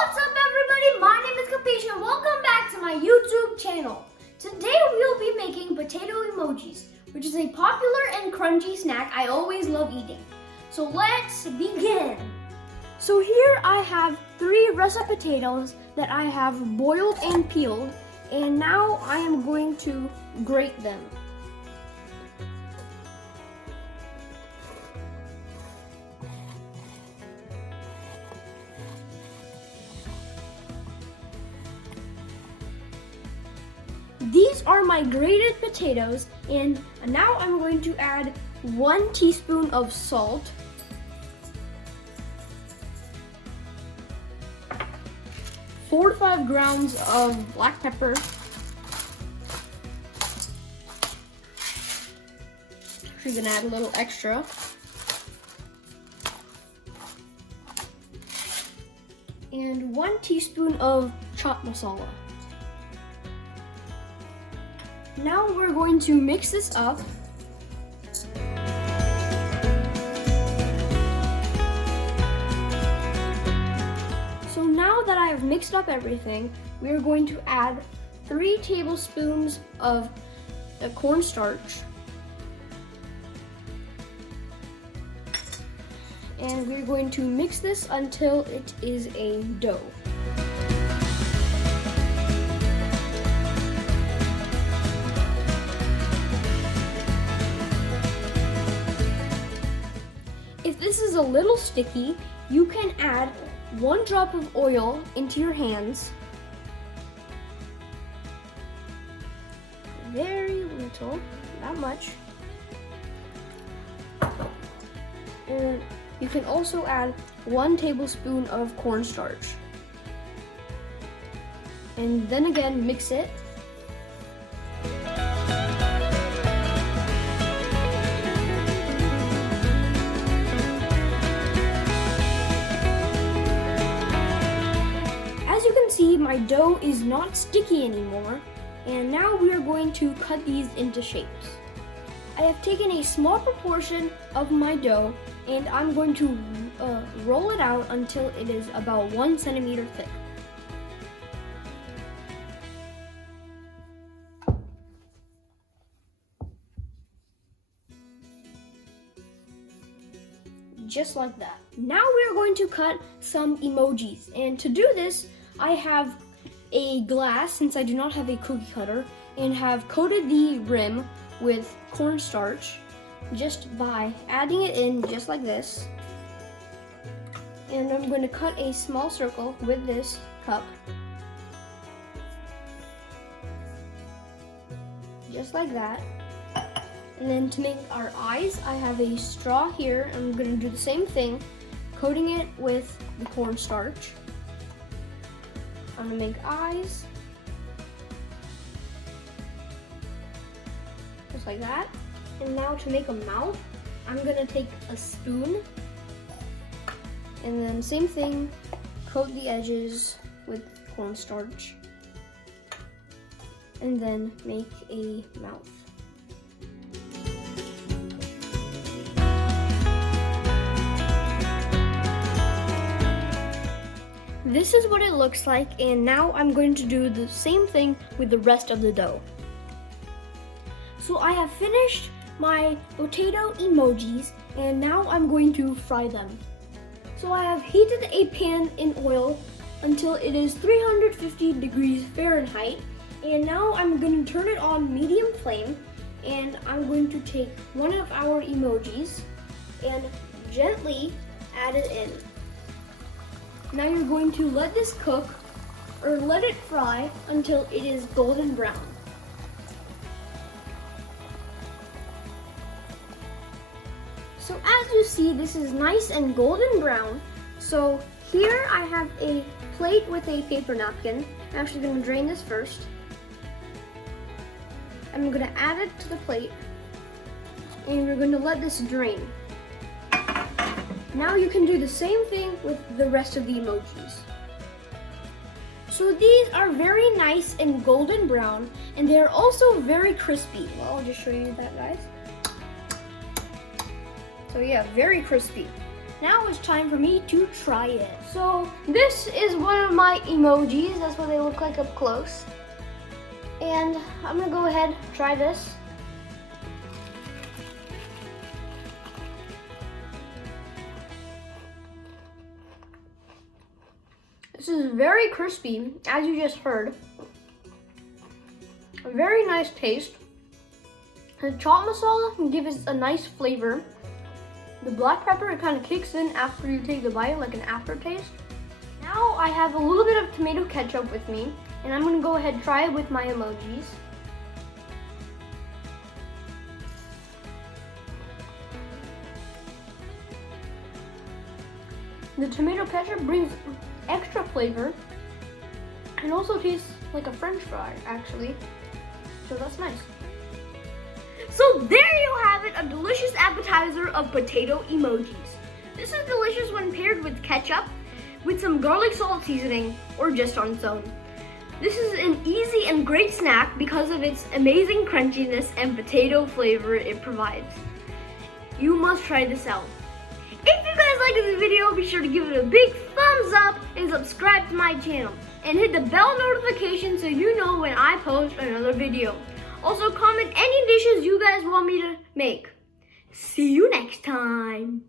What's up, everybody? My name is Kapish and welcome back to my YouTube channel. Today we'll be making potato emojis, which is a popular and crunchy snack I always love eating. So let's begin. So here I have 3 russet potatoes that I have boiled and peeled, and now I am going to grate them. These are my grated potatoes, and now I'm going to add 1 teaspoon of salt, 4 to 5 grams of black pepper, we're gonna add a little extra, and 1 teaspoon of chaat masala. Now we're going to mix this up. So now that I have mixed up everything, we are going to add 3 tablespoons of the cornstarch. And we're going to mix this until it is a dough. If this is a little sticky, you can add 1 drop of oil into your hands. Very little, not much. And you can also add 1 tablespoon of cornstarch. And then again, mix it. As you can see, my dough is not sticky anymore, and now we are going to cut these into shapes. I have taken a small proportion of my dough, and I'm going to roll it out until it is about 1 centimeter thick. Just like that. Now we're going to cut some emojis, and to do this, I have a glass, since I do not have a cookie cutter, and have coated the rim with cornstarch just by adding it in just like this. And I'm going to cut a small circle with this cup, just like that. And then to make our eyes, I have a straw here. I'm going to do the same thing, coating it with the cornstarch. I'm going to make eyes, just like that. And now to make a mouth, I'm going to take a spoon, and then same thing, coat the edges with cornstarch, and then make a mouth. This is what it looks like, and now I'm going to do the same thing with the rest of the dough. So I have finished my potato emojis, and now I'm going to fry them. So I have heated a pan in oil until it is 350 degrees Fahrenheit, and now I'm going to turn it on medium flame, and I'm going to take one of our emojis and gently add it in. Now you're going to let this cook, or let it fry until it is golden brown. So as you see, this is nice and golden brown. So here I have a plate with a paper napkin. I'm actually going to drain this first. I'm going to add it to the plate, and we're going to let this drain. Now you can do the same thing with the rest of the emojis. So these are very nice and golden brown, and they're also very crispy. Well, I'll just show you that, guys. So yeah, very crispy. Now it's time for me to try it. So this is one of my emojis. That's what they look like up close. And I'm gonna go ahead and try this. This is very crispy, as you just heard. A very nice taste. The chaat masala gives it a nice flavor. The black pepper, it kind of kicks in after you take the bite, like an aftertaste. Now I have a little bit of tomato ketchup with me, and I'm gonna go ahead and try it with my emojis. The tomato ketchup brings extra flavor and also tastes like a French fry, actually. So that's nice. So there you have it, a delicious appetizer of potato emojis. This is delicious when paired with ketchup, with some garlic salt seasoning, or just on its own. This is an easy and great snack because of its amazing crunchiness and potato flavor it provides. You must try this out. If you guys liked this video, be sure to give it a big thumbs up and subscribe to my channel. And hit the bell notification so you know when I post another video. Also comment any dishes you guys want me to make. See you next time.